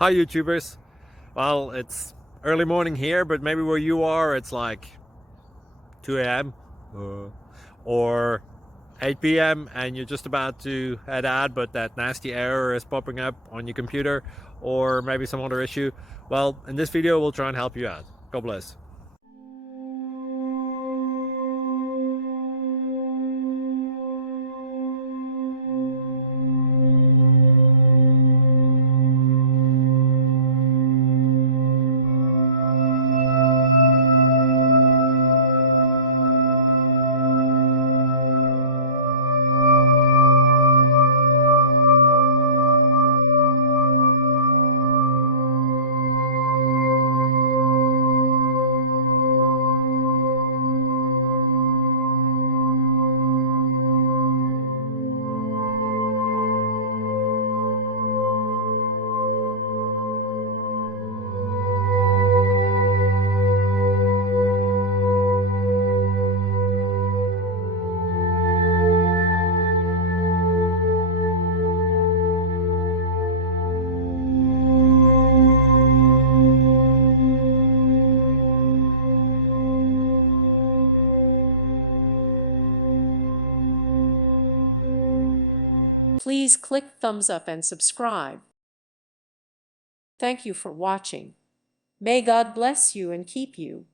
Hi YouTubers. Well, it's early morning here, but maybe where you are it's like 2 a.m. Or 8 p.m. and you're just about to head out, but that nasty error is popping up on your computer, or maybe some other issue. Well, in this video we'll try and help you out. God bless. Please click thumbs up and subscribe. Thank you for watching. May God bless you and keep you.